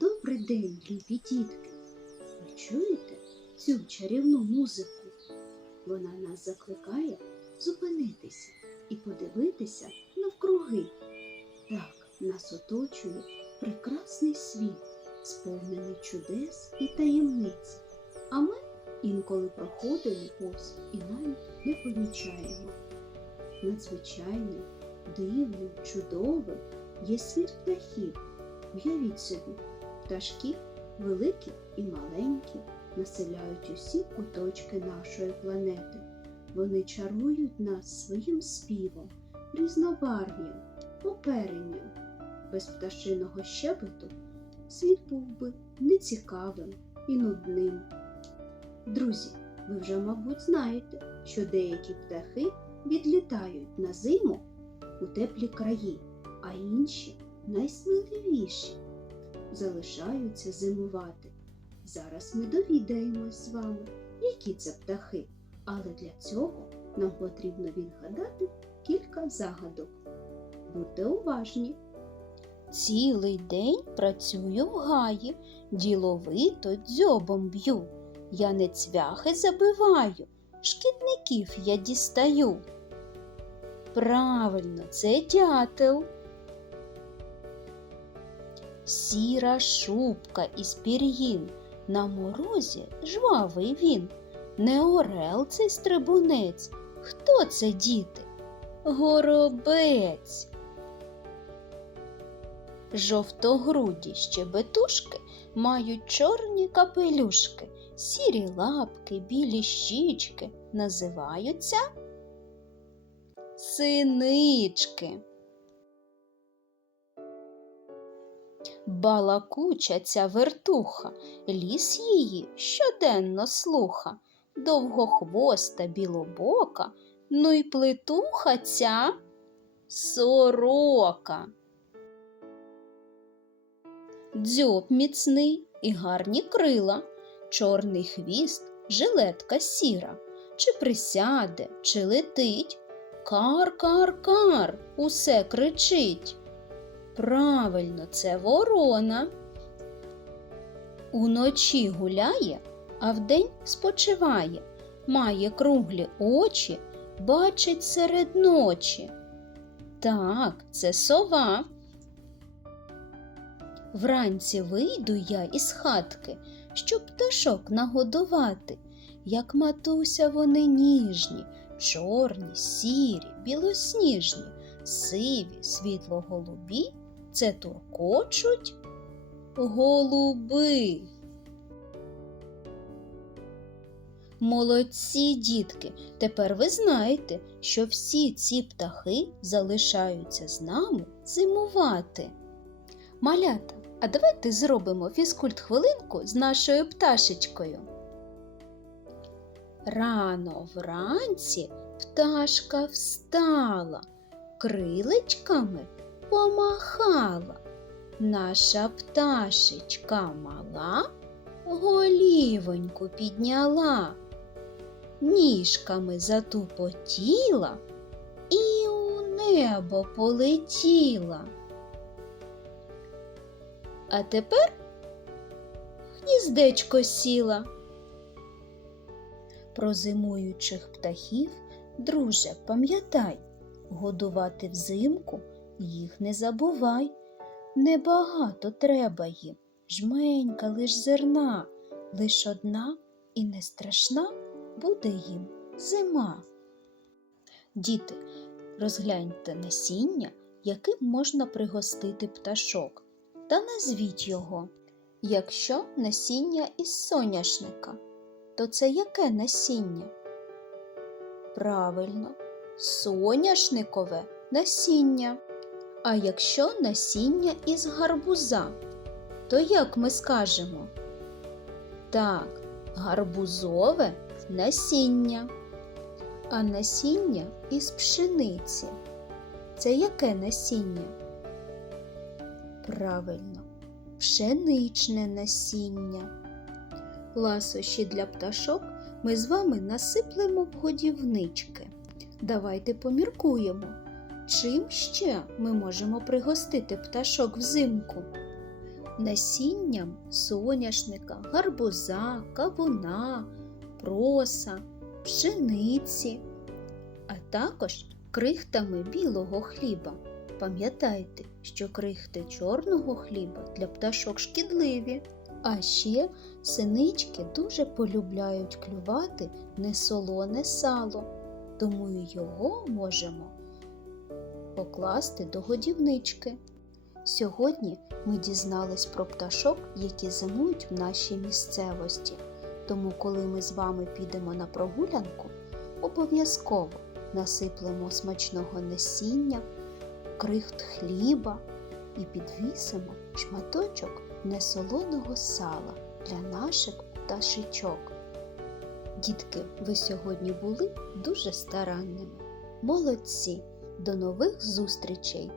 Добрий день, любі дітки! Ви чуєте цю чарівну музику? Вона нас закликає зупинитися і подивитися навкруги. Так нас оточує прекрасний світ, сповнений чудес і таємниць. А ми інколи проходимо повз і навіть не помічаємо. Надзвичайним, дивним, чудовим є світ птахів. Уявіть собі, пташки великі і маленькі населяють усі куточки нашої планети. Вони чарують нас своїм співом, різнобарв'ям, оперенням. Без пташиного щебету світ був би нецікавим і нудним. Друзі, ви вже, мабуть, знаєте, що деякі птахи відлітають на зиму у теплі краї, а інші найсміливіші залишаються зимувати. Зараз ми довідаємось з вами, які це птахи, але для цього нам потрібно відгадати кілька загадок. Будьте уважні! Цілий день працюю в гаї, діловито дзьобом б'ю. Я не цвяхи забиваю, шкідників я дістаю. Правильно, це дятел. Сіра шубка із пір'їн, на морозі жвавий він. Не орел цей стрибунець. Хто це діти? Горобець. Жовтогруді щебетушки мають чорні капелюшки, сірі лапки, білі щічки називаються синички. Балакуча ця вертуха, ліс її щоденно слуха, довгохвоста білобока, ну й плетуха ця сорока. Дзьоб міцний і гарні крила, чорний хвіст, жилетка сіра, чи присяде, чи летить, кар-кар-кар усе кричить. Правильно, це ворона. Уночі гуляє, а вдень спочиває, має круглі очі, бачить серед ночі. Так, це сова. Вранці вийду я із хатки, щоб пташок нагодувати. Як матуся вони ніжні, чорні, сірі, білосніжні, сиві, світло-голубі, це туркочуть голуби. Молодці, дітки, тепер ви знаєте, що всі ці птахи залишаються з нами зимувати. Малята, а давайте зробимо фізкульт хвилинку з нашою пташечкою. Рано вранці пташка встала, крилечками помахала. Наша пташечка мала голівоньку підняла, ніжками затупотіла і у небо полетіла. А тепер гніздечко сіла. Про зимуючих птахів, друже, пам'ятай, годувати взимку їх не забувай. Небагато треба їм, жменька лиш зерна, лиш одна і не страшна буде їм зима. Діти, розгляньте насіння, яким можна пригостити пташок, та назвіть його. Якщо насіння із соняшника, то це яке насіння? Правильно, соняшникове насіння. А якщо насіння із гарбуза, то як ми скажемо? Так, гарбузове насіння. А насіння із пшениці. Це яке насіння? Правильно, пшеничне насіння. Ласощі для пташок ми з вами насиплемо в годівнички. Давайте поміркуємо, чим ще ми можемо пригостити пташок взимку. насінням соняшника, гарбуза, кавуна, проса, пшениці, а також крихтами білого хліба. Пам'ятайте, що крихти чорного хліба для пташок шкідливі. А ще синички дуже полюбляють клювати несолоне сало, тому його можемо покласти до годівнички. Сьогодні ми дізнались про пташок, які зимують в нашій місцевості. Тому, коли ми з вами підемо на прогулянку, обов'язково насиплемо смачного насіння, крихт хліба і підвісимо шматочок несолоного сала для наших пташечок. Дітки, ви сьогодні були дуже старанними. Молодці! До нових зустрічей!